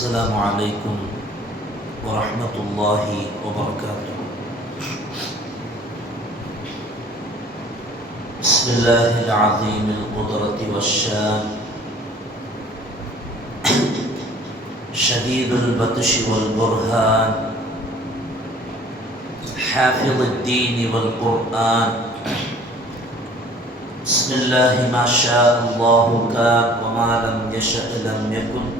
السلام عليكم ورحمة الله وبركاته. بسم الله العظيم القدرة والشان. شديد البطش والبرهان. حافظ الدين والقرآن. بسم الله ما شاء الله كان وما لم يشأ لم يكن.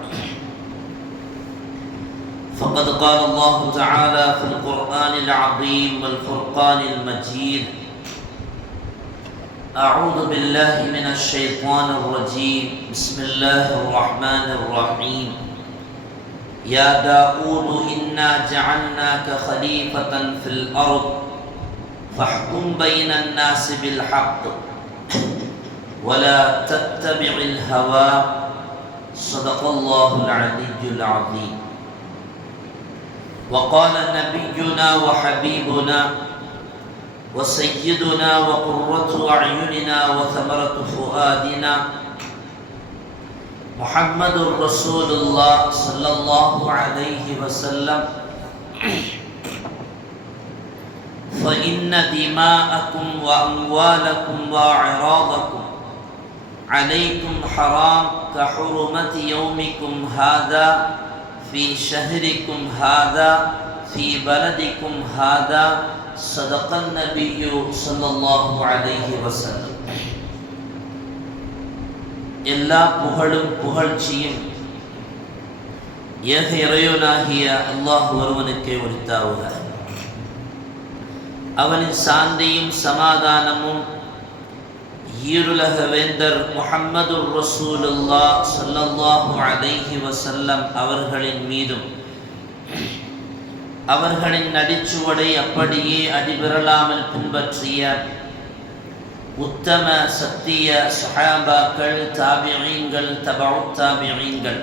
فقد قال الله تعالى في القرآن العظيم والفرقان المجيد أعوذ بالله من الشيطان الرجيم. بسم الله الرحمن الرحيم. يا داود إنا جعلناك خليفة في الأرض فاحكم بين الناس بالحق ولا تتبع الهوى. صدق الله العلي العظيم. وقال نبينا وحبيبنا وسيدنا وقرة أعيننا وثمرة فؤادنا محمد رسول الله صلى الله عليه وسلم. فإن دماءكم وأموالكم وأعراضكم عليكم حرام كحرمة يومكم هذا في شهركم هذا في بلدكم هذا صدق النبي صلى الله عليه وسلم எல்லா புகழும் புகழ்ச்சியும் ஏக இறைவனாகிய அல்லாஹ் ஒருவனுக்கே உரித்தாவுக அவனின் சாந்தியும் சமாதானமும் ஈருலக வேந்தர் முஹம்மது ரசூலுல்லா சல்லல்லாஹு அலைஹி வசல்லம் அவர்களின் மீதும் அவர்களின் நடிச்சுவடை அப்படியே அடிபெறலாமல் பின்பற்றிய உத்தம சத்திய சஹாபாக்கள் தாபியங்கள் தபவு தாபியங்கள்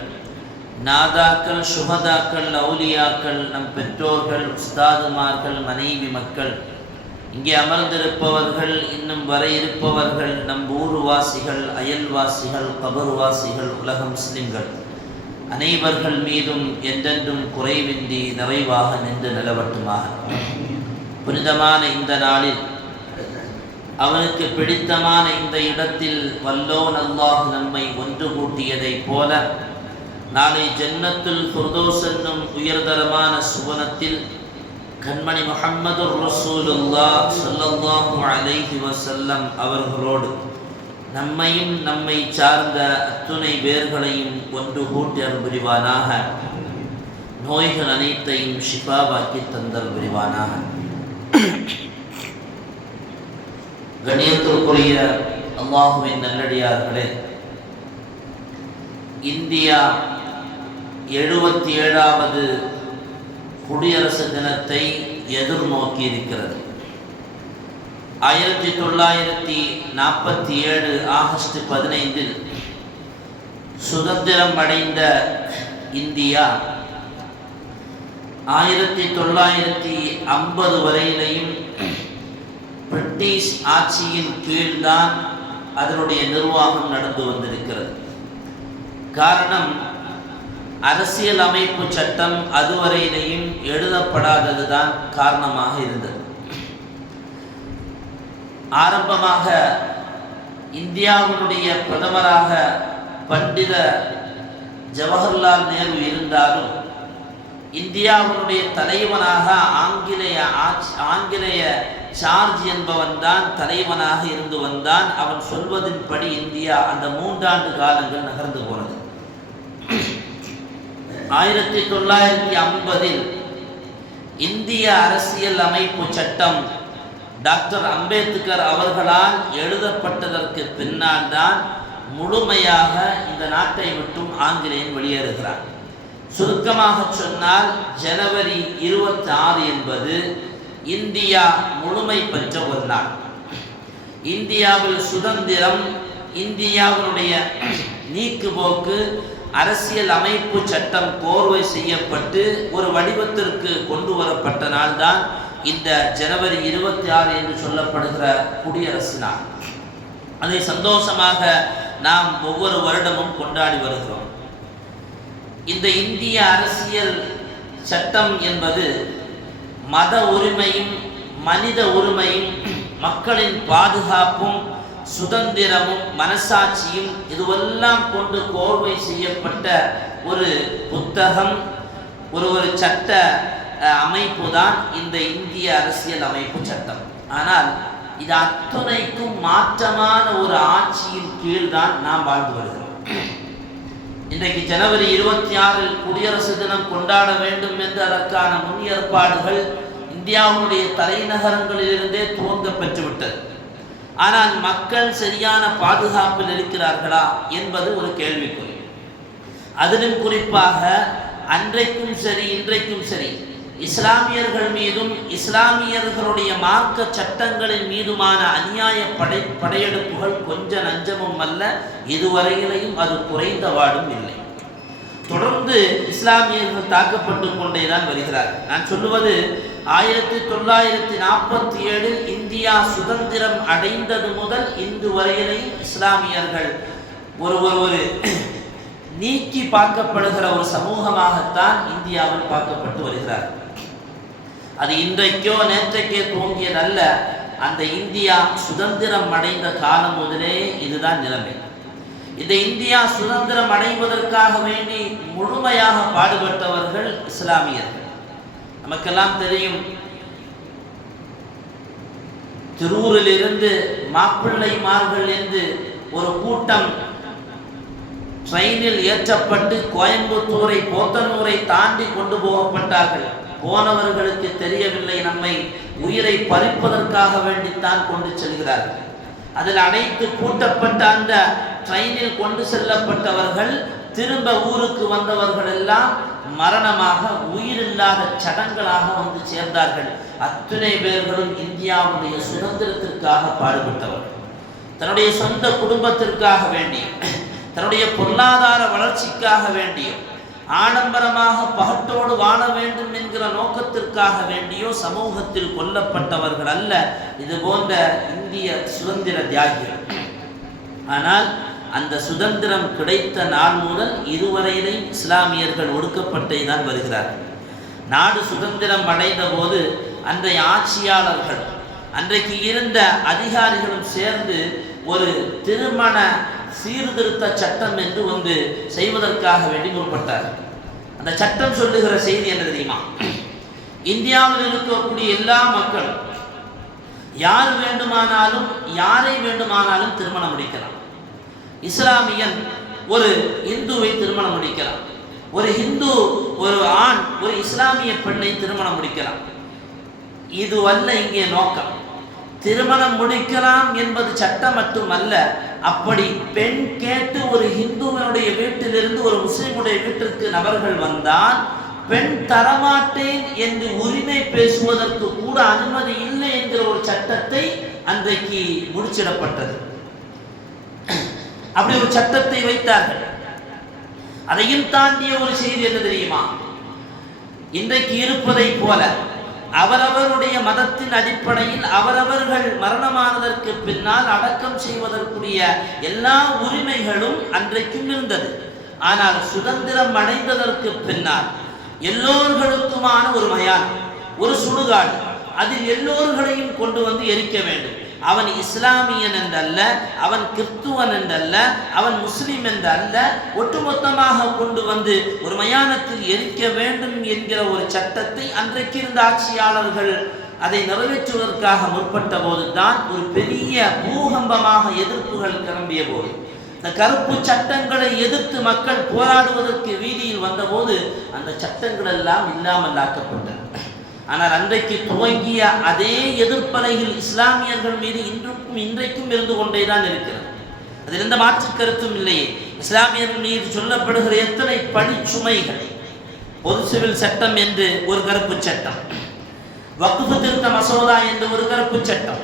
நாதாக்கள் சுகதாக்கள் அவுலியாக்கள் நம் பெற்றோர்கள் உஸ்தாதுமார்கள் மனைவி மக்கள் இங்கே அமர்ந்திருப்பவர்கள் இன்னும் வர இருப்பவர்கள் நம் ஊர்வாசிகள் அயல்வாசிகள் கபர்வாசிகள் உலக முஸ்லிம்கள். அனைவர்கள் மீதும் என்றென்றும் குறைவின்றி நிறைவாக நின்று நிலவட்டுமாக. புனிதமான இந்த நாளில் அவனுக்கு பிடித்தமான இந்த இடத்தில் வல்லோன் அல்லாஹ் நம்மை ஒன்று கூட்டியதைப் போல நாளை ஜன்னத்துல் ஃபுர்தோஸ் என்னும் உயர்தரமான சுவனத்தில் கண்மணி முகமது ரசூலுல்லா சல்லல்லாஹு அலைஹி வஸல்லம் அவர்களோடு நம்மையும் நம்மை சார்ந்த அத்துணை பேர்களையும் ஒன்று கூட்டி அருள் நோய்கள் அனைத்தையும் ஷிஃபாவாக்கி தந்தல் புரிவானாக கணியத்திற்குரிய அல்லாஹுவின் நல்லடியார்களே இந்தியா எழுபத்தி ஏழாவது குடியரசு தினத்தை எதிர்நோக்கி இருக்கிறது ஆயிரத்தி தொள்ளாயிரத்தி நாற்பத்தி ஏழு ஆகஸ்ட் பதினைந்தில் சுதந்திரம் அடைந்த இந்தியா ஆயிரத்தி தொள்ளாயிரத்தி ஐம்பது வரையிலையும் பிரிட்டிஷ் ஆட்சியின் கீழ்தான் அதனுடைய நிர்வாகம் நடந்து வந்திருக்கிறது. காரணம் அரசியல் அமைப்பு சட்டம் அதுவரையிலையும் எழுதப்படாததுதான் காரணமாக இருந்தது. ஆரம்பமாக இந்தியாவினுடைய பிரதமராக பண்டித ஜவஹர்லால் நேரு இருந்தாலும் இந்தியாவினுடைய தலைவனாக ஆங்கிலேய ஆங்கிலேய சார்ஜ் என்பவன் தான் தலைவனாக இருந்து வந்தான். அவன் சொல்வதின்படி இந்தியா அந்த மூன்றாண்டு காலங்கள் நகர்ந்து போனது. ஆயிரத்தி தொள்ளாயிரத்தி ஐம்பதில் இந்திய அரசியல் அமைப்பு சட்டம் டாக்டர் அம்பேத்கர் அவர்களால் எழுதப்பட்டதற்கு பின்னால் தான் முழுமையாக இந்த நாட்டை விட்டும் ஆங்கிலேயன் வெளியேறுகிறார். சுருக்கமாக சொன்னால் ஜனவரி இருபத்தி ஆறு என்பது இந்தியா முழுமை பெற்ற ஒரு நாள். இந்தியாவில் சுதந்திரம் இந்தியாவினுடைய நீக்குபோக்கு அரசியல் அமைப்பு சட்டம் கோர்வை செய்யப்பட்டு ஒரு வடிவத்திற்கு கொண்டு வரப்பட்ட நாள்தான் இந்த ஜனவரி இருபத்தி ஆறு என்று சொல்லப்படுகிற குடியரசு நாள். அதை சந்தோஷமாக நாம் ஒவ்வொரு வருடமும் கொண்டாடி வருகிறோம். இந்த இந்திய அரசியல் சட்டம் என்பது மத உரிமையும் மனித உரிமையும் மக்களின் பாதுகாப்பும் சுதந்திரமும் மனசாட்சியும் இதுவெல்லாம் கொண்டு கோர்வை செய்யப்பட்ட ஒரு புத்தகம் ஒரு ஒரு சட்ட அமைப்பு தான் இந்த இந்திய அரசியல் அமைப்பு சட்டம். ஆனால் இது அத்துணைக்கும் மாற்றமான ஒரு ஆட்சியின் கீழ் தான் நாம் வாழ்ந்து வருகிறோம். இன்றைக்கு ஜனவரி இருபத்தி ஆறில் குடியரசு தினம் கொண்டாட வேண்டும் என்று அதற்கான முன் ஏற்பாடுகள் இந்தியாவுடைய தலைநகரங்களிலிருந்தே துவங்க பெற்றுவிட்டது. ஆனால் மக்கள் சரியான பாதுகாப்பில் இருக்கிறார்களா என்பது ஒரு கேள்விக்குறி. அதிலும் குறிப்பாக அன்றைக்கும் சரி இன்றைக்கும் சரி இஸ்லாமியர்கள் மீதும் இஸ்லாமியர்களுடைய மார்க்க சட்டங்களின் மீதுமான அநியாய படை படையெடுப்புகள் கொஞ்ச நஞ்சமும் அல்ல இதுவரையிலையும் அது குறைந்தவாடும் இல்லை. தொடர்ந்து இஸ்லாமியர்கள் தாக்கப்பட்டு கொண்டே தான் வருகிறார் நான் சொல்லுவது ஆயிரத்தி தொள்ளாயிரத்தி நாற்பத்தி ஏழில் இந்தியா சுதந்திரம் அடைந்தது முதல் இந்து வரையிலையும் இஸ்லாமியர்கள் ஒரு ஒரு ஒரு நீக்கி பார்க்கப்படுகிற ஒரு சமூகமாகத்தான் இந்தியாவில் பார்க்கப்பட்டு வருகிறார் அது இன்றைக்கோ நேற்றைக்கே துவங்கியதல்ல அந்த இந்தியா சுதந்திரம் அடைந்த காலம் முதலே இதுதான் நிலைமை. இந்த இந்தியா சுதந்திரம் அடைவதற்காக வேண்டி முழுமையாக பாடுபட்டவர்கள் இஸ்லாமியர்கள். நமக்கெல்லாம் தெரியும் திருவூரிலிருந்து மாப்பிள்ளைமார்கள் என்று ஒரு கூட்டம் ட்ரெயினில் ஏற்றப்பட்டு கோயம்புத்தூரை போத்தனூரை தாண்டி கொண்டு போகப்பட்டார்கள். போனவர்களுக்கு தெரியவில்லை நம்மை. உயிரை பறிப்பதற்காக வேண்டித்தான் கொண்டு செல்கிறார்கள். அதில் அனைத்து கூட்டப்பட்ட அந்த ட்ரெயினில் கொண்டு செல்லப்பட்டவர்கள் திரும்ப ஊருக்கு வந்தவர்கள் எல்லாம் மரணமாக உயிரில்லாத சடங்களாக வந்து சேர்ந்தார்கள். அத்தனை பேர்களும் இந்தியாவுடைய சுதந்திரத்திற்காக பாடுபட்டவர்கள் தன்னுடைய சொந்த குடும்பத்திற்காக வேண்டியும் தன்னுடைய பொருளாதார வளர்ச்சிக்காக வேண்டியும் ஆடம்பரமாக பகட்டோடு வாழ வேண்டும் என்கிற நோக்கத்திற்காக வேண்டியோ சமூகத்தில் கொல்லப்பட்டவர்கள் அல்ல. இது போன்ற இந்திய சுதந்திர தியாகிகள். ஆனால் அந்த சுதந்திரம் கிடைத்த நாள் முதல் இதுவரையிலும் இஸ்லாமியர்கள் ஒடுக்கப்பட்டே தான் வருகிறார்கள். நாடு சுதந்திரம் அடைந்த போது அன்றைய ஆட்சியாளர்கள் அன்றைக்கு இருந்த அதிகாரிகளும் சேர்ந்து ஒரு திருமண சீர்திருத்த சட்டம் என்று ஒன்று செய்வதற்காக வேண்டி முற்பட்டார் அந்த சட்டம் சொல்லுகிற செய்தி என்ன தெரியுமா? இந்தியாவில் இருக்கக்கூடிய எல்லா மக்களும் யார் வேண்டுமானாலும் யாரை வேண்டுமானாலும் திருமணம் முடிக்கலாம். இஸ்லாமியன் ஒரு இந்துவை திருமணம் முடிக்கலாம். ஒரு ஹிந்து ஒரு ஆண் ஒரு இஸ்லாமிய பெண்ணை திருமணம் முடிக்கலாம். இதுவல்ல இங்கே நோக்கம். திருமணம் முடிக்கலாம் என்பது சட்டம் மட்டுமல்ல அப்படி பெண் கேட்டு ஒரு இந்துவனுடைய வீட்டிலிருந்து ஒரு முஸ்லிமுடைய வீட்டிற்கு நபர்கள் வந்தால் பெண் தரமாட்டேன் என்று உரிமை பேசுவதற்கு கூட அனுமதி இல்லை என்கிற ஒரு சட்டத்தை அன்றைக்கு முடிச்சிடப்பட்டது. அப்படி ஒரு சட்டத்தை வைத்தார்கள். அதையும் தாண்டிய ஒரு செய்தி என்ன தெரியுமா? இன்றைக்கு இருப்பதை போல அவரவருடைய மதத்தின் அடிப்படையில் அவரவர்கள் மரணமானதற்கு பின்னால் அடக்கம் செய்வதற்குரிய எல்லா உரிமைகளும் அன்றைக்கும் இருந்தது. ஆனால் சுதந்திரம் அடைந்ததற்கு பின்னால் எல்லோர்களுக்குமான ஒரு மயான் ஒரு சுடுகாடு அதில் எல்லோர்களையும் கொண்டு வந்து எரிக்க வேண்டும். அவன் இஸ்லாமியன் என்றல்ல அவன் கிறிஸ்துவன் என்றல்ல அவன் முஸ்லீம் என்றல்ல ஒட்டுமொத்தமாக கொண்டு வந்து ஒரு மயானத்தில் எரிக்க வேண்டும் என்கிற ஒரு சட்டத்தை அன்றைக்கு இருந்த ஆட்சியாளர்கள் அதை நிறைவேற்றுவதற்காக முற்பட்ட போதுதான் ஒரு பெரிய பூகம்பமாக எதிர்ப்புகள் கிளம்பிய போது. இந்த கருப்பு சட்டங்களை எதிர்த்து மக்கள் போராடுவதற்கு வீதியில் வந்தபோது அந்த சட்டங்கள் எல்லாம் இல்லாமல் ஆக்கப்பட்டன. ஆனால் அன்றைக்கு துவங்கிய அதே எதிர்ப்பலையில் இஸ்லாமியர்கள் மீது இன்றுக்கும் இன்றைக்கும் இருந்து கொண்டேதான் இருக்கிறது. அதில் எந்த மாற்று கருத்தும் இல்லையே. இஸ்லாமியர்கள் மீது சொல்லப்படுகிற எத்தனை பணிச்சுமைகள் பொது சிவில் சட்டம் என்று ஒரு கருப்பு சட்டம். வக்குஃபு திருத்த மசோதா என்று ஒரு கருப்பு சட்டம்.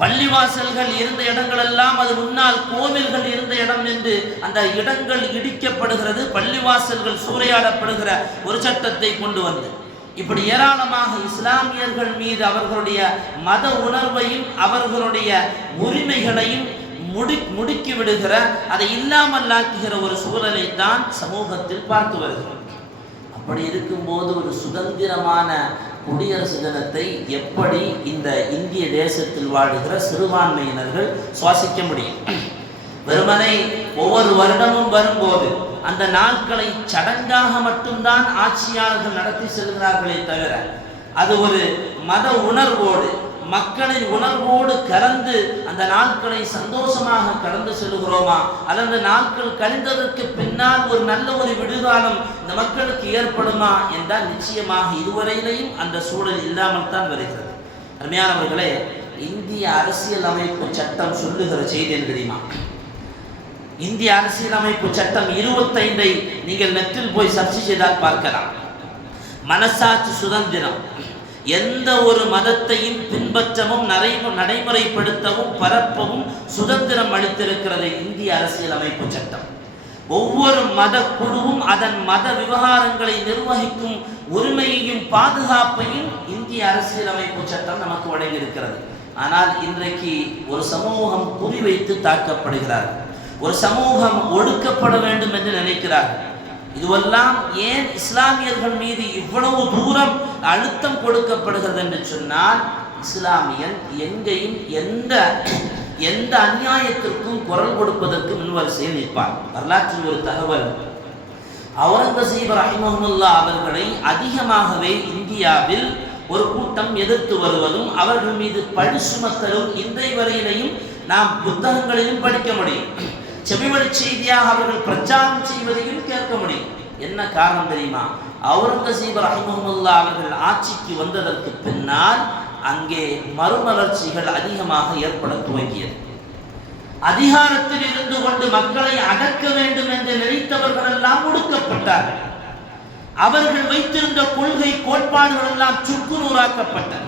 பள்ளிவாசல்கள் இருந்த இடங்களெல்லாம் அது முன்னால் கோவில்கள் இருந்த இடம் என்று அந்த இடங்கள் இடிக்கப்படுகிறது. பள்ளிவாசல்கள் சூறையாடப்படுகிற ஒரு சட்டத்தை கொண்டு வந்து இப்படி ஏராளமாக இஸ்லாமியர்கள் மீது அவர்களுடைய மத உணர்வையும் அவர்களுடைய உரிமைகளையும் முடி முடுக்கி விடுகிற அதை இல்லாமல்லாக்குகிற ஒரு சூழலை தான் சமூகத்தில் பார்த்து வருகிறோம். அப்படி இருக்கும்போது ஒரு சுதந்திரமான குடியரசு தினத்தை எப்படி இந்த இந்திய தேசத்தில் வாழுகிற சிறுபான்மையினர்கள் சுவாசிக்க முடியும்? வெறுமனை ஒவ்வொரு வருடமும் வரும்போது அந்த நாட்களை சடங்காக மட்டும்தான் ஆட்சியாளர்கள் நடத்தி செல்கிறார்களே தவிர அது ஒரு மத உணர்வோடு மக்களின் உணர்வோடு கலந்து அந்த நாட்களை சந்தோஷமாக கடந்து செல்கிறோமா அல்லது நாட்கள் கழிந்ததற்கு பின்னால் ஒரு நல்ல ஒரு விடுகாலம் இந்த மக்களுக்கு ஏற்படுமா என்றால் நிச்சயமாக இதுவரையிலையும் அந்த சூழல் இல்லாமல் தான் வருகிறது. அருமையானவர்களே இந்திய அரசியல் அமைப்பு சட்டம் சொல்லுகிற செய்தி தெரியுமா? இந்திய அரசியலமைப்பு சட்டம் இருபத்தைந்தை நீங்கள் நெற்றில் போய் சர்ச்சை செய்தால் பார்க்கலாம். மனசாட்சி சுதந்திரம். எந்த ஒரு மதத்தையும் பின்பற்றவும் நரை நடைமுறைப்படுத்தவும் பரப்பவும் சுதந்திரம் அளித்திருக்கிறது இந்திய அரசியலமைப்பு சட்டம். ஒவ்வொரு மத குழுவும் அதன் மத விவகாரங்களை நிர்வகிக்கும் உரிமையையும் பாதுகாப்பையும் இந்திய அரசியலமைப்பு சட்டம் நமக்கு வழங்கியிருக்கிறது. ஆனால் இன்றைக்கு ஒரு சமூகம் குறிவைத்து தாக்கப்படுகிறார்கள். ஒரு சமூகம் ஒடுக்கப்பட வேண்டும் என்று நினைக்கிறார். இதுவெல்லாம் ஏன் இஸ்லாமியர்கள் மீது இவ்வளவு தூரம் அழுத்தம் கொடுக்கப்படுகிறது என்று சொன்னால் இஸ்லாமியன் எங்கேயும் எந்த எந்த அநியாயத்திற்கும் குரல் கொடுப்பதற்கு முன்வரிசையில் நிற்பார் வரலாற்றில் ஒரு தகவல். அவுரங்கசீப் ரஹிமஹமுல்லா அவர்களை அதிகமாகவே இந்தியாவில் ஒரு கூட்டம் எதிர்த்து வருவதும் அவர்கள் மீது பழி சுமத்தலும் இன்றைய வரையிலையும் நாம் புத்தகங்களிலும் படிக்க முடியும். செவிவழி செய்தியாக அவர்கள் பிரச்சாரம் செய்வதையும் கேட்க முடியும். என்ன காரணம் தெரியுமா? அவுரங்கசீப் ரஹிமஹமுல்லா அவர்கள் ஆட்சிக்கு வந்ததற்கு பின்னால் அங்கே மறுமலர்ச்சிகள் அதிகமாக ஏற்பட துவங்கியது. அதிகாரத்தில் இருந்து கொண்டு மக்களை அடக்க வேண்டும் என்று நினைத்தவர்கள் எல்லாம் ஒடுக்கப்பட்டார்கள். அவர்கள் வைத்திருந்த கொள்கை கோட்பாடுகள் எல்லாம் சுக்குநூறாக்கப்பட்டன.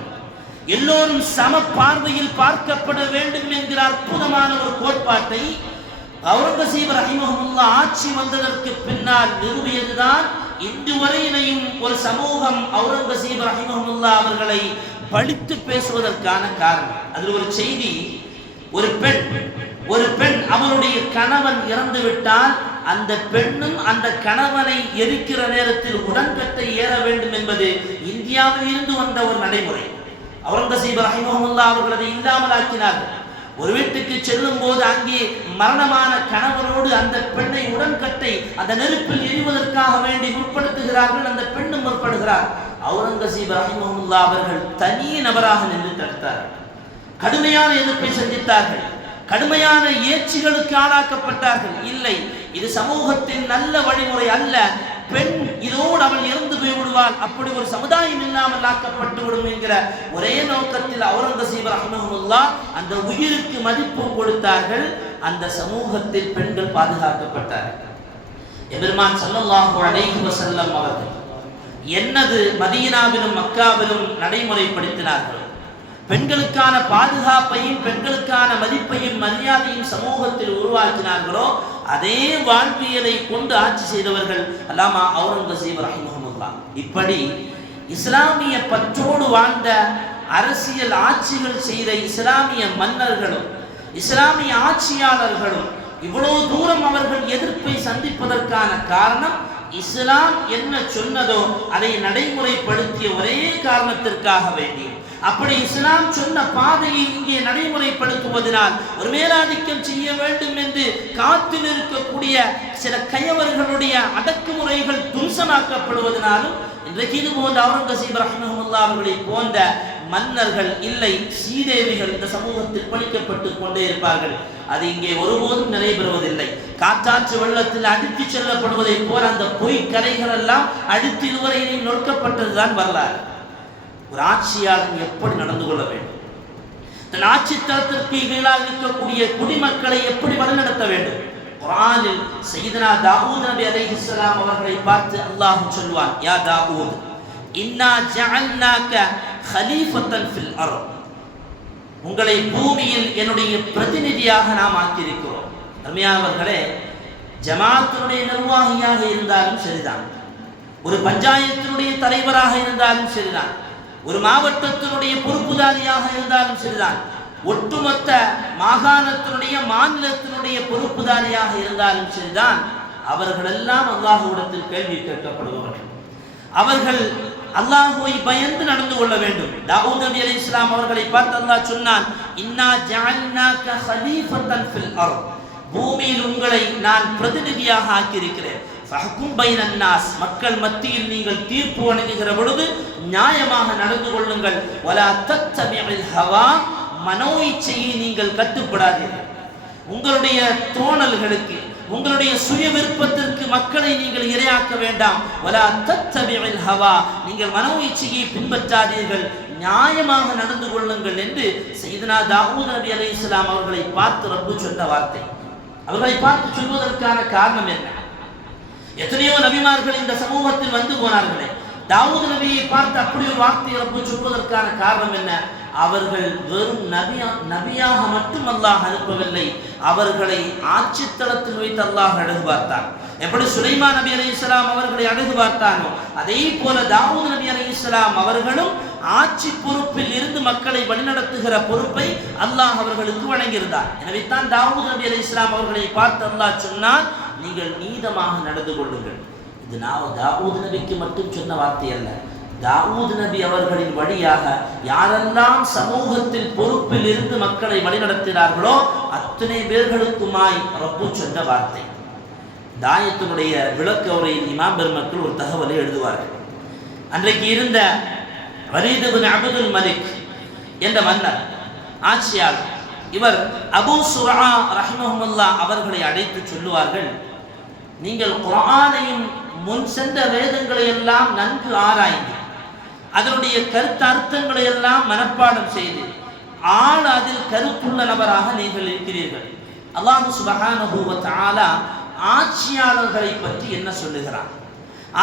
எல்லோரும் சம பார்வையில் பார்க்கப்பட வேண்டும் என்கிற அற்புதமான ஒரு கோட்பாட்டை அவுரங்கசீப் ரஹிமஹமுல்லா ஆட்சி வந்ததற்கு பின்னால் நிறுவியதுதான் இன்று வரையிலையும் ஒரு சமூகம் அவுரங்கசீப் ரஹிமஹமுல்லா அவர்களை பழித்து பேசுவதற்கான காரணம். அதில் ஒரு செய்தி ஒரு பெண் ஒரு பெண் அவருடைய கணவன் இறந்து விட்டால் அந்த பெண்ணும் அந்த கணவனை எரிக்கிற நேரத்தில் உடன்கட்டை ஏற வேண்டும் என்பது இந்தியாவில் இருந்து வந்த ஒரு நடைமுறை. அவுரங்கசீப் ரஹிமஹமுல்லா அவர்கள் அதை இல்லாமல் ஆக்கினார்கள் ஒரு வீட்டுக்கு செல்லும் போது அங்கே மரணமான கணவனோடு அந்த பெண்ணை உடன்கட்டை அந்த நெருப்பில் எரிவதற்காக வேண்டி முற்படுத்துகிறார்கள். அந்த பெண்ணும் முற்படுகிறார். அவுரங்கசீப் ரஹிமஹமுல்லா அவர்கள் தனி நபராக நின்று தடுத்தார்கள். கடுமையான எதிர்ப்பை சந்தித்தார்கள். கடுமையான ஏச்சிகளுக்கு ஆளாக்கப்பட்டார்கள். இல்லை இது சமூகத்தின் நல்ல வழிமுறை அல்ல. பெண் இதோடு அவள் இறந்து போய்விடுவாள். அப்படி ஒரு சமுதாயம் இல்லாமல் ஆக்கப்பட்டு விடும் என்கிற ஒரே நோக்கத்தில் அவுரங்கசீப் ரஹ்மஹுல்லா அந்த உயிருக்கு மதிப்பு கொடுத்தார்கள். அந்த சமூகத்தில் பெண்கள் பாதுகாக்கப்பட்டார்கள். எபெருமான் ஸல்லல்லாஹு அலைஹி செல்லம் அவர்கள் என்னது மதீனாவிலும் மக்காவிலும் நடைமுறைப்படுத்தினார்கள்? பெண்களுக்கான பாதுகாப்பையும் பெண்களுக்கான மதிப்பையும் மரியாதையும் சமூகத்தில் உருவாக்கினார்களோ? அதே வாழ்வியலை கொண்டு ஆட்சி செய்தவர்கள் அல்லாமா அவுரங்கசீப் ரஹிமஹமுல்லா இப்படி இஸ்லாமிய பற்றோடு வாழ்ந்த அரசியல் ஆட்சிகள் செய்த இஸ்லாமிய மன்னர்களும் இஸ்லாமிய ஆட்சியாளர்களும் இவ்வளவு தூரம் அவர்கள் எதிர்ப்பை சந்திப்பதற்கான காரணம் இஸ்லாம் என்ன சொன்னதோ அதை நடைமுறைப்படுத்திய ஒரே காரணத்திற்காக வேண்டி அப்படி இஸ்லாம் சொன்ன பாதையை இங்கே நடைமுறைப்படுத்துவதனால் ஒரு மேலாதிக்கம் செய்ய வேண்டும் என்று காத்து நிற்கக்கூடிய சில கயவர்களுடைய அடக்குமுறைகள் தும்சமாக்கப்படுவதனாலும் இன்றைக்கு இது போன்ற அவுரங்கசீப் ரஹ்மஹமுல்லா அவர்களை போன்ற மன்னர்கள் இல்லை சீதேவிகள் இந்த சமூகத்தில் பழிக்கப்பட்டு கொண்டே இருப்பார்கள். அது இங்கே ஒருபோதும் நடைபெறுவதில்லை. காற்றாற்று வெள்ளத்தில் அடித்து செல்லப்படுவதை போல அந்த பொய் கரைகள் எல்லாம் அடித்து இதுவரையிலும் நொறுக்கப்பட்டதுதான் வரலாறு. ஒரு ஆட்சியாளன் எப்படி நடந்து கொள்ள வேண்டும்? தன் ஆட்சி தளத்திற்கு கீழாக இருக்கக்கூடிய குடிமக்களை எப்படி வழிநடத்த வேண்டும்? குரானில் செய்தனா தாவூத் நபி அலைஹி ஸலாம் அவர்களை பார்த்து அல்லாஹ் சொல்வான் யா தாவூத் இன்னா ஜஅல்னாக ஹலீஃபத்தன் ஃபில் அர்த். உங்களை பூமியில் என்னுடைய பிரதிநிதியாக நாம் ஆக்கியிருக்கிறோம். அருமையானவர்களே ஜமாத்தினுடைய நிர்வாகியாக இருந்தாலும் சரிதான். ஒரு பஞ்சாயத்தினுடைய தலைவராக இருந்தாலும் சரிதான். ஒரு மாவட்டத்தினுடைய பொறுப்புதாரியாக இருந்தாலும் சரிதான். ஒட்டுமொத்த மாகாணத்தினுடைய மாநிலத்தினுடைய பொறுப்புதாரியாக இருந்தாலும் சரிதான். அவர்களெல்லாம் அல்லாஹுவிடத்தில் கேள்வி கேட்கப்படுபவர்கள். அவர்கள் அல்லாஹுவை பயந்து நடந்து கொள்ள வேண்டும். தாவூத் நபி அலி இஸ்லாம் அவர்களை பார்த்து அல்லாஹ் சொன்னான் இன்னா ஜஅல்நாக ஹலீஃபத்தன் ஃபில் அர்த். பூமியில் உங்களை நான் பிரதிநிதியாக ஆக்கியிருக்கிறேன். மக்கள் மத்தியில் நீங்கள் தீர்ப்பு வழங்குகிற பொழுது நியாயமாக நடந்து கொள்ளுங்கள். வலா தத்தபிஇல் ஹவா மனோ இச்சையை நீங்கள் கட்டுப்படாதீர்கள். உங்களுடைய தோணல்களுக்கு உங்களுடைய சுய விருப்பத்திற்கு மக்களை நீங்கள் இரையாக்க வேண்டாம். வலா தத்தபிஇல் ஹவா நீங்கள் மனோ இச்சையை பின்பற்றாதீர்கள். நியாயமாக நடந்து கொள்ளுங்கள் என்று செய்தனா தாவூத் நபி அலைஹிஸ்ஸலாம் அவர்களை பார்த்து ரப்பு சொன்ன வார்த்தை. அவர்களை பார்த்து சொல்வதற்கான காரணம் என்ன? எத்தனையோ நபிமார்கள் இந்த சமூகத்தில் வந்து போனார்களே. தாவூத் நபியை பார்த்து அப்படி ஒரு வார்த்தை ரப்பு சொல்வதற்கான காரணம் என்ன? அவர்கள் வெறும் நபியா நபியாக மட்டும் அல்லாஹ் அனுப்பவில்லை. அவர்களை ஆட்சித்தளத்தில் வைத்து அல்லாஹ் அழகு பார்த்தான். எப்படி சுலைமா நபி அலி இஸ்லாம் அவர்களை அழகு பார்த்தானோ அதே போல தாவூத் நபி அலி இஸ்லாம் அவர்களும் ஆட்சி பொறுப்பில் இருந்து மக்களை வழிநடத்துகிற பொறுப்பை அல்லாஹ் அவர்களுக்கு வழங்கியிருந்தார். எனவே தான் தாவூத் நபி அலி இஸ்லாம் அவர்களை பார்த்து அல்லாஹ் சொன்னார் நீங்கள் நீதமாக நடந்து கொள்ளுங்கள். இது நான் தாவூத் நபிக்கு மட்டும் சொன்ன வார்த்தை அல்ல. தாவூத் நபி அவர்களின் வழியாக யாரெல்லாம் சமூகத்தில் பொறுப்பில் இருந்து மக்களை வழிநடத்தினார்களோ அத்தனை பேர்களுக்குமாய் ரப்பு சொன்ன வார்த்தை. தாயத்தினுடைய விளக்க உரையில் இமாம் பெருமக்கள் ஒரு தகவலை எழுதுவார்கள். அன்றைக்கு இருந்த வலீது அபுதுல் அப்துல் மலிக் என்ற மன்னர் ஆட்சியாளர் இவர் அபூ சுரா ரஹ்மஹமுல்லா அவர்களை அழைத்து சொல்லுவார்கள் நீங்கள் குரானையும் முன் சென்ற வேதங்களை எல்லாம் நன்கு ஆராய்ந்து அதனுடைய கருத்து அர்த்தங்களை எல்லாம் மனப்பாடம் செய்து ஆள் அதில் கருத்துள்ள நபராக நீங்கள் இருக்கிறீர்கள். அல்லாஹு சுபஹானஹு ஆலா ஆட்சியாளர்களை பற்றி என்ன சொல்லுகிறான்?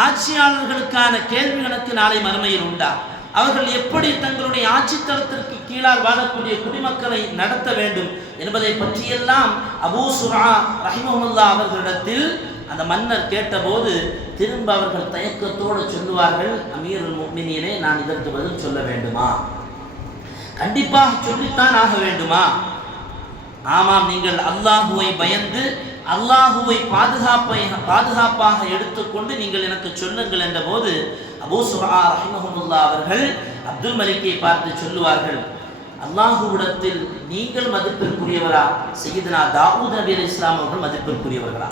ஆட்சியாளர்களுக்கான கேள்விகளுக்கு நாளை மறுமையில் உண்டா? அவர்கள் எப்படி தங்களுடைய ஆட்சித்தளத்திற்கு கீழால் வாழக்கூடிய குடிமக்களை நடத்த வேண்டும் என்பதை பற்றியெல்லாம் அபூ சுரா ரஹிமஹுல்லா அவர்களிடத்தில் அந்த மன்னர் கேட்டபோது திரும்ப அவர்கள் தயக்கத்தோடு சொல்லுவார்கள் அமீர் முக்மினியனே நான் இதற்கு பதில் சொல்ல வேண்டுமா? கண்டிப்பாக சொல்லித்தான் ஆக வேண்டுமா? ஆமாம் நீங்கள் அல்லாஹுவை பயந்து அல்லாஹுவை பாதுகாப்பை பாதுகாப்பாக எடுத்துக்கொண்டு நீங்கள் எனக்கு சொல்லுங்கள் என்ற போது அபூ சுஹா ரஹிமஹமுல்லா அவர்கள் அப்துல் மலிக்கை பார்த்து சொல்லுவார்கள் அல்லாஹுவிடத்தில் நீங்கள் மதிப்பிற்குரியவரா? செய்தனா தாவூத் நபீர் இஸ்லாம் அவர்கள் மதிப்பிற்குரியவர்களா?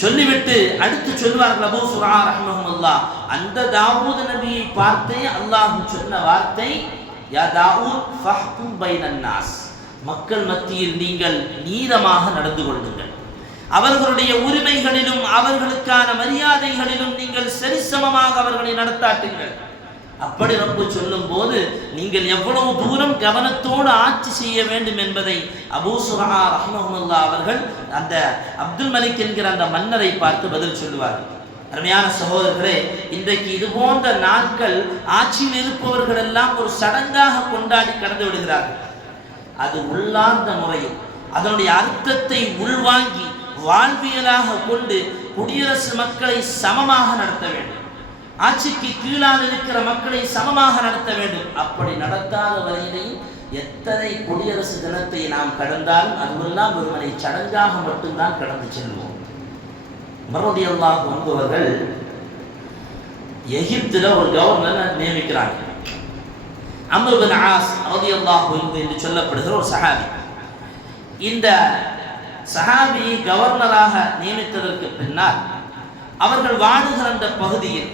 சொல்லிவிட்டு அடுத்து சொல்வார்கள் அபூ சுரா ரஹ்மஹமுல்லா. அந்த தாவூத் நபியை பார்த்தே அல்லாஹ் சொன்ன வார்த்தை யா தாவூத் ஃபஹ்கும் பைனன்னாஸ் மக்கள் மத்தியில் நீங்கள் நீதமாக நடந்து கொள்ளுங்கள். அவர்களுடைய உரிமைகளிலும் அவர்களுக்கான மரியாதைகளிலும் நீங்கள் சரிசமமாக அவர்களை நடத்தாட்டுங்கள். அப்படி ரப்பு சொல்லும் போது நீங்கள் எவ்வளவு தூரம் கவனத்தோடு ஆட்சி செய்ய வேண்டும் என்பதை அபூ சுரஹா ரஹ்மஹுல்லா அவர்கள் அந்த அப்துல் மலிக் என்கிற அந்த மன்னரை பார்த்து பதில் சொல்லுவார்கள் அருமையான சகோதரர்களே இன்றைக்கு இது போன்ற நாட்கள் ஆட்சியில் இருப்பவர்கள் எல்லாம் ஒரு சடங்காக கொண்டாடி கடந்து விடுகிறார்கள். அது உள்ளார்ந்த முறையில் அதனுடைய அர்த்தத்தை உள்வாங்கி வாழ்வியலாக கொண்டு குடியரசு மக்களை சமமாக நடத்த வேண்டும். ஆட்சிக்கு கீழால் இருக்கிற மக்களை சமமாக நடத்த வேண்டும். அப்படி நடத்தாத வரையிலையும் எத்தனை குடியரசு தினத்தை நாம் கடந்தாலும் அதுவெல்லாம் ஒருவனை சடங்காக மட்டும்தான் கடந்து செல்வோம். மறுபடியெல்லாம் வந்தவர்கள் எகிப்தில் ஒரு கவர்னர் நியமிக்கிறாங்க. அமருபின் ஆஸ் ரலியல்லாஹு என்று சொல்லப்படுகிற ஒரு சஹாபி. இந்த சஹாபியை கவர்னராக நியமித்ததற்கு பின்னால் அவர்கள் வாழுகிற அந்த பகுதியில்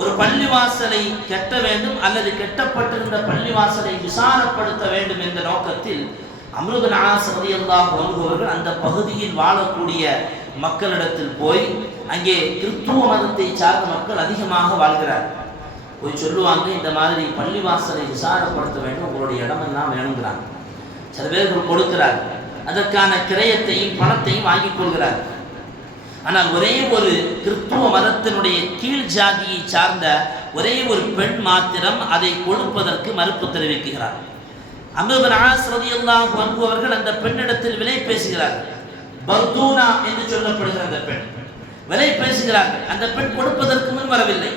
ஒரு பள்ளிவாசலை கெட்ட வேண்டும் அல்லது கெட்டப்பட்டிருந்த பள்ளிவாசலை விசாரப்படுத்த வேண்டும் என்ற நோக்கத்தில் அம்ருபின் ஆஸ் ரலியல்லாஹு அந்த பகுதியில் வாழக்கூடிய மக்களிடத்தில் போய் அங்கே கிறிஸ்துவ மதத்தை சார்ந்த மக்கள் அதிகமாக வாழ்கிறார் போய் சொல்லுவாங்க இந்த மாதிரி பள்ளிவாசலை விசாரப்படுத்த வேண்டும் உங்களுடைய இடமெல்லாம் வேணுங்கிறாங்க. சில பேர் கொடுக்கிறார் அதற்கான கிரயத்தையும் பணத்தையும் வாங்கிக் கொள்கிறார்கள். ஆனால் ஒரே ஒரு கிறிஸ்துவ மதத்தினுடைய கீழ் ஜாதியை சார்ந்த ஒரே ஒரு பெண் மாத்திரம் அதை கொடுப்பதற்கு மறுப்பு தெரிவிக்கிறார். அமிர்தன் ஆசிரதியெல்லாம் ரலியல்லாஹு அந்த பெண்ணிடத்தில் விலை பேசுகிறார்கள் பர்தூனா என்று சொல்லப்படுகிற அந்த பெண். விலை பேசுகிறார்கள். அந்த பெண் கொடுப்பதற்கு முன் வரவில்லை.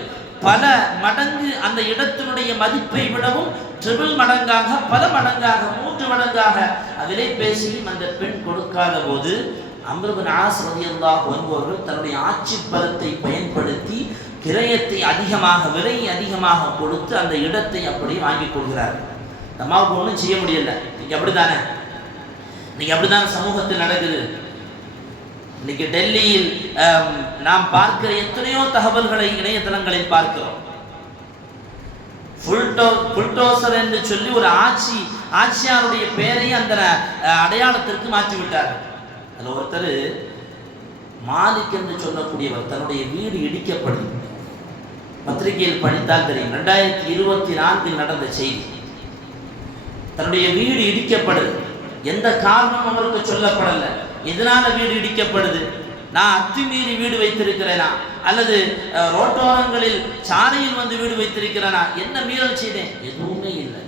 பல மடங்கு அந்த இடத்தினுடைய மதிப்பை விடவும் ட்ரிபிள் மடங்காக பல மடங்காக மூன்று மடங்காக விலை பேசியும் அந்த பெண் கொடுக்காத போது அம்ருபின் ஆஸ் ரலியல்லாஹு தன்னுடைய ஆட்சி பலத்தை பயன்படுத்தி கிரயத்தை அதிகமாக விலை அதிகமாக கொடுத்து அந்த இடத்தை அப்படி வாங்கிக் கொள்கிறார்கள். நம்மாவுக்கு ஒன்றும் செய்ய முடியல. இன்னைக்கு அப்படித்தானே? இன்னைக்கு அப்படித்தானே சமூகத்தில் நடக்குது? இன்னைக்கு டெல்லியில் நாம் பார்க்கிற எத்தனையோ தகவல்களை இணையதளங்களில் பார்க்கிறோம். புல்டோசர் என்று சொல்லி ஒரு ஆட்சி ஆட்சியாருடைய பெயரை அந்த அஹ், அடையாளத்திற்கு மாற்றிவிட்டார்கள். அதில் ஒருத்தர் மாலிக் என்று சொல்லக்கூடியவர் தன்னுடைய வீடு இடிக்கப்படுது பத்திரிகையில் படித்தால் தெரியும். ரெண்டாயிரத்தி இருபத்தி நான்கில் நடந்த செய்தி. தன்னுடைய வீடு இடிக்கப்படுது எந்த காரணம் அவருக்கு சொல்லப்படலை. எதனால வீடு இடிக்கப்படுது நான் அத்துமீறி வீடு வைத்திருக்கிறேனா? அல்லது ரோட்டோரங்களில் சாலையில் வந்து வீடு வைத்திருக்கிறேனா? என்ன மீறல் செய்தேன்? எதுவுமே இல்லை.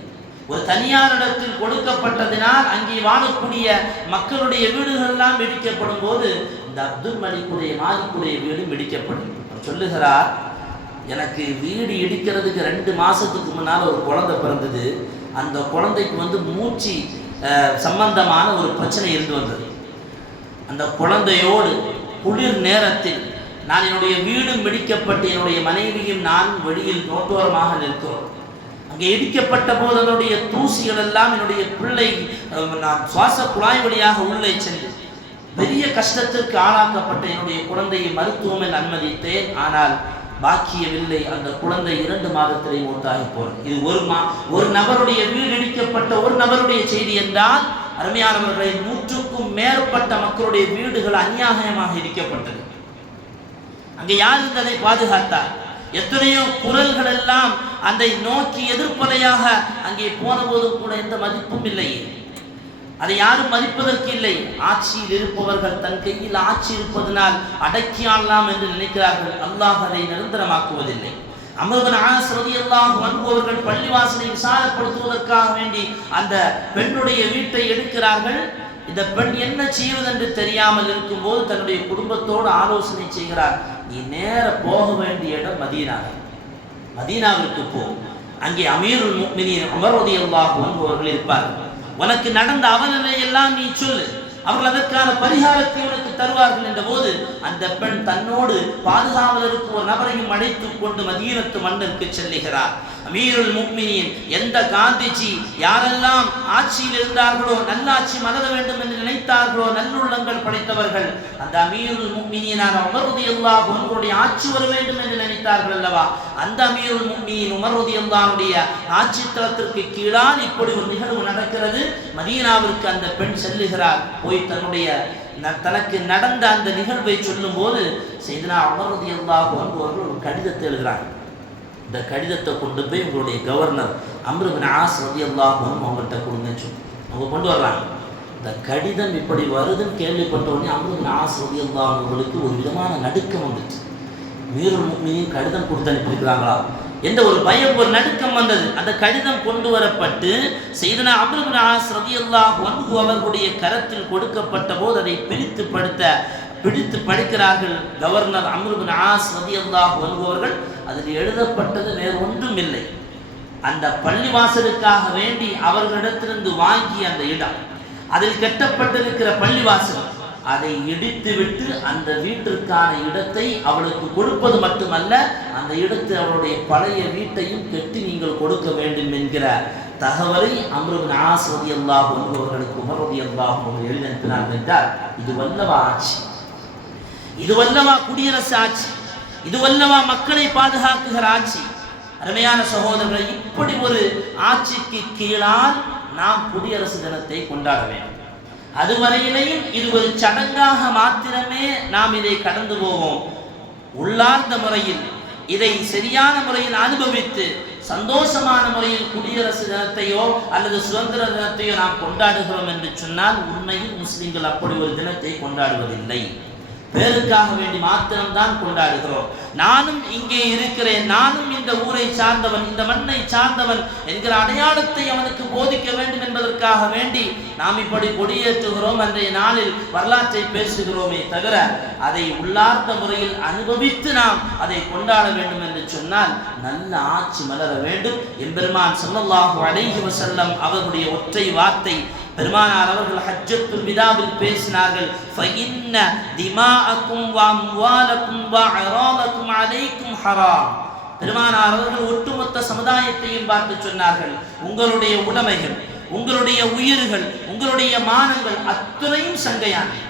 ஒரு தனியார் இடத்தில் கொடுக்கப்பட்டதினால் அங்கே வாழக்கூடிய மக்களுடைய வீடுகள் எல்லாம் இடிக்கப்படும் போது இந்த அப்துல் மலிக்குடைய மாலிக்குடைய வீடும் இடிக்கப்படும் சொல்லுகிறார் எனக்கு வீடு இடிக்கிறதுக்கு ரெண்டு மாசத்துக்கு முன்னால் ஒரு குழந்தை பிறந்தது. அந்த குழந்தைக்கு வந்து மூச்சு சம்பந்தமான ஒரு பிரச்சனை இருந்து வந்தது. அந்த குழந்தையோடு குளிர் நேரத்தில் நான் என்னுடைய வீடும் இடிக்கப்பட்டு என்னுடைய மனைவியும் நான் வெளியில் ரோட்டோரமாக நிற்கிறோம். அங்கே இடிக்கப்பட்ட போது அதனுடைய தூசிகள் எல்லாம் என்னுடைய பிள்ளை நான் சுவாச குழாய் வழியாக உள்ளே சென்று பெரிய கஷ்டத்திற்கு ஆளாக்கப்பட்ட என்னுடைய குழந்தையை மருத்துவமனையில் அனுமதித்தேன். ஆனால் பாக்கியவில்லை அந்த குழந்தை இரண்டு மாதத்திலே மூத்தாகி போறது இது ஒரு மா ஒரு நபருடைய வீடு இடிக்கப்பட்ட ஒரு நபருடைய செய்தி என்றால் அருமையானவர்களை நூற்றுக்கும் மேற்பட்ட மக்களுடைய வீடுகள் அநியாயமாக இடிக்கப்பட்டது. அங்கே யார் இருந்ததை பாதுகாத்தார்? எத்தனையோ குரல்கள் எல்லாம் அதை நோக்கி எதிர்ப்பலையாக அங்கே போன போதும் கூட எந்த மதிப்பும் இல்லையே அதை யாரும் மதிப்பதற்கு இல்லை. ஆட்சியில் இருப்பவர்கள் தன் கையில் ஆட்சி இருப்பதனால் அடக்கி ஆளலாம் என்று நினைக்கிறார்கள். அல்லாஹ் அதை நிரந்தரமாக்குவதில்லை. அமர்வன் ஆசிரதி அல்லாஹ் வருபவர்கள் பள்ளிவாசலை விசாரப்படுத்துவதற்காக வேண்டி அந்த பெண்ணுடைய வீட்டை எடுக்கிறார்கள். இந்த பெண் என்ன செய்வதென்று தெரியாமல் இருக்கும்போது தன்னுடைய குடும்பத்தோடு ஆலோசனை செய்கிறார். நீ நேர போக வேண்டிய இடம் மதீனா மதீனாவிற்கு போ. அங்கே அமீருல் முக்மினியின் அமர்வதி ரலியல்லாஹு அவர்கள் இருப்பார்கள் உனக்கு நடந்த அவநிலையெல்லாம் நீ சொல்லு. அவர்கள் அதற்கான பரிகாரத்தை உனக்கு தருவார்கள் என்ற போது அந்த பெண் தன்னோடு பாதுகாவலருக்கு ஒரு நபரையும் அழைத்துக் கொண்டு மதீனத்து மண்ணிற்கு செல்லுகிறார். அமீருல் முக்மினின் எந்த காந்திஜி யாரெல்லாம் ஆட்சியில் இருந்தார்களோ நல்லாட்சி மலர வேண்டும் என்று நினைத்தார்களோ நல்லுள்ளங்கள் படைத்தவர்கள் அந்த அமீருல் முக்மினியனான உமருதி அல்லாஹ் உங்களுடைய ஆட்சி வர வேண்டும் என்று நினைத்தார்கள் அல்லவா? அந்த அமீருல் முக்மினின் உமருதி அல்லாஹ்வுடைய ஆட்சி தளத்திற்கு கீழால் இப்படி ஒரு நிகழ்வு நடக்கிறது. மதீனாவிற்கு அந்த பெண் செல்லுகிறார். போய் தன்னுடைய ந- தனக்கு நடந்த அந்த நிகழ்வை சொல்லும்போது செய்தனா அமருதி அல்லாஹ் அவர்கள் ஒரு கடிதத்தை எழுதுகிறார்கள் இந்த கடிதத்தை கொண்டு போய் உங்களுடைய கவர்னர் அம்ருபின் ஆஸ் ரவி அல்லாஹும் அவங்கள்ட்ட கொடுங்கன்னு சொல்லி. அவங்க கொண்டு வர்றாங்க. இந்த கடிதம் இப்படி வருதுன்னு கேள்விப்பட்ட உடனே அம்ருபின் ஆஸ் ரவி அல்லாஹ் ஒரு விதமான நடுக்கம் வந்துச்சு. மீருல் முக்மினின் கடிதம் கொடுத்து அனுப்பியிருக்கிறாங்களா? எந்த ஒரு பயம் ஒரு நடுக்கம் வந்தது. அந்த கடிதம் கொண்டு வரப்பட்டு செய்தனா அப்துல் ஆஸ் ரதி அல்லாஹ் அவர்களுடைய கரத்தில் கொடுக்கப்பட்ட போது அதை பிரித்து படுத்த பிடித்து படிக்கிறார்கள் கவர்னர் அம்ருபின் ஆஸ் ரதி அல்லாஹ் வருபவர்கள் அதில் எழுதப்பட்டது வேறு ஒன்றும் இல்லை. அந்த பள்ளிவாசலுக்காக வேண்டி அவர்களிடத்திலிருந்து வாங்கிய அந்த இடம் அதில் கட்டப்பட்டிருக்கிற பள்ளிவாசல் அதை இடித்துவிட்டு அந்த வீட்டிற்கான இடத்தை அவளுக்கு கொடுப்பது மட்டுமல்ல அந்த இடத்தை அவளுடைய பழைய வீட்டையும் கெட்டி நீங்கள் கொடுக்க வேண்டும் என்கிற தகவலை அம்ருபின் ஆஸ்வதி அல்லாஹ் அவர்களுக்கு உமரதி அல்லாஹ் எழுதி அனுப்பினார்கள் என்றால் இது வல்லவா ஆட்சி. இதுவல்லவா குடியரசு ஆட்சி. இதுவல்லவா மக்களை பாதுகாக்குகிற ஆட்சி. அருமையான சகோதரர்களை இப்படி ஒரு ஆட்சிக்கு கீழால் நாம் குடியரசு தினத்தை கொண்டாட வேண்டும். அதுவரையிலையும் இது ஒரு சடங்காக மாத்திரமே நாம் இதை கடந்து போவோம். உள்ளார்ந்த முறையில் இதை சரியான முறையில் அனுபவித்து சந்தோஷமான முறையில் குடியரசு தினத்தையோ அல்லது சுதந்திர தினத்தையோ நாம் கொண்டாடுகிறோம் என்று சொன்னால் உண்மையில் முஸ்லிம்கள் அப்படி ஒரு தினத்தை கொண்டாடுவதில்லை. பேருக்காக வேண்டி மாத்திரம்தான் கொண்டாடுகிறோம். நானும் இங்கே இருக்கிறேன். நானும் இந்த ஊரை சார்ந்தவன் இந்த மண்ணை சார்ந்தவன் என்கிற அடையாளத்தை அவனுக்கு போதிக்க வேண்டும் என்பதற்காக வேண்டி நாம் இப்படி கொடியேற்றுகிறோம். அன்றைய நாளில் வரலாற்றை பேசுகிறோமே தவிர அதை உள்ளார்ந்த முறையில் அனுபவித்து நாம் அதை கொண்டாட வேண்டும் என்று சொன்னால் நல்ல ஆட்சி மலர வேண்டும். எம்பெருமான் சொல்லல்லாஹு அலைஹி வசல்லம் அவர்களுடைய ஒற்றை வார்த்தை பெருமானார் அவர்கள் ஹஜ்ஜத்துல் விதாவில் பேசினார்கள். ஃபஇன்ன திமாஅக்கும் வ அம்வாலக்கும் வ அராலக்கும் அலைக்கும் ஹராம். பெருமானார் அவர்கள் ஒட்டுமொத்த சமுதாயத்தையும் பார்த்து சொன்னார்கள். உங்களுடைய உடைமைகள் உங்களுடைய உயிர்கள் உங்களுடைய மானங்கள் அத்துணையும் சங்கையானவை.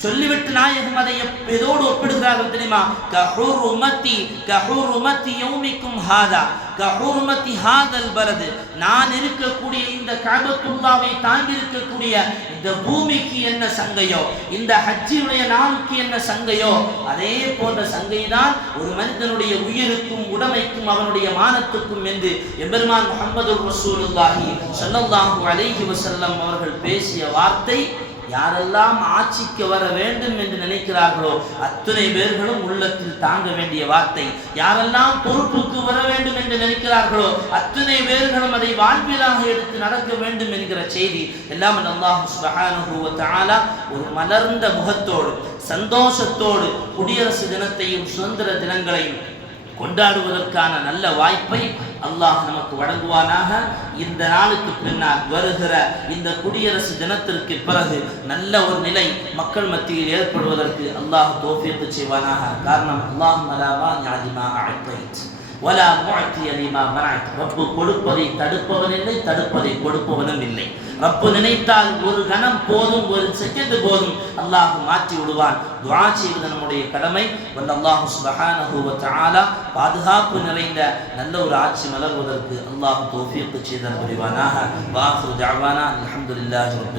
சொல்லிவிட்டு நாயகம் அதை எதோடு ஒப்பிடுகிறார்கள் தெரியுமா? கஹுருமதி கஹுருமதி யௌமிக்கும் ஹாதா கஹுருமதி ஹாதல் பலது. நான் இருக்கக்கூடிய இந்த கபத்துல்லாவை தாங்கி இருக்கக்கூடிய இந்த பூமிக்கு என்ன சங்கையோ இந்த ஹஜ்ஜினுடைய நாளுக்கு என்ன சங்கையோ அதே போன்ற சங்கைதான் ஒரு மனிதனுடைய உயிருக்கும் உடமைக்கும் அவனுடைய மானத்துக்கும் என்று எம்பெருமான் முகமது ரசூலுல்லாஹி ஸல்லல்லாஹு அலைஹி வசல்லம் அவர்கள் பேசிய வார்த்தை யாரெல்லாம் ஆட்சிக்கு வர வேண்டும் என்று நினைக்கிறார்களோ அத்தனை பேர்களும் உள்ளத்தில் தாங்க வேண்டிய வார்த்தை. யாரெல்லாம் பொறுப்புக்கு வர வேண்டும் என்று நினைக்கிறார்களோ அத்தனை பேர்களும் அதை வாழ்வியலாக எடுத்து நடக்க வேண்டும் என்கிற செய்தி எல்லாம் அல்லாஹ் ஒரு மலர்ந்த முகத்தோடு சந்தோஷத்தோடு குடியரசு தினத்தையும் சுதந்திர தினங்களையும் கொண்டாடுவதற்கான நல்ல வாய்ப்பை அல்லாஹ் நமக்கு வழங்குவானாக. இந்த நாளுக்கு பின்னால் வருகிற இந்த குடியரசு தினத்திற்கு பிறகு நல்ல ஒரு நிலை மக்கள் மத்தியில் ஏற்படுவதற்கு அல்லாஹ் தோப்பியத்து செய்வானாக. காரணம் அல்லாஹ் மலாவா ஞாதிமா அழைப்பைத் வலா முஅத்திய அலிமா மனாய் ரப்பு கொடுப்பதை தடுப்பவன் இல்லை தடுப்பதை கொடுப்பவனும் இல்லை. ரப்பு நினைத்தால் ஒரு கணம் போதும் ஒரு செகண்ட் போதும் அல்லாஹ் மாற்றி விடுவான். துவா செய்வது நம்முடைய கடமை. வல்ல அல்லாஹு சுப்ஹானஹு பாதுகாப்பு நிறைந்த நல்ல ஒரு ஆட்சி மலர்வதற்கு அல்லாஹ் தோஃபியத்து செய்தல் புரிவானாக. வாஹிரு ஜாவானா அலமதுல்லாஹ்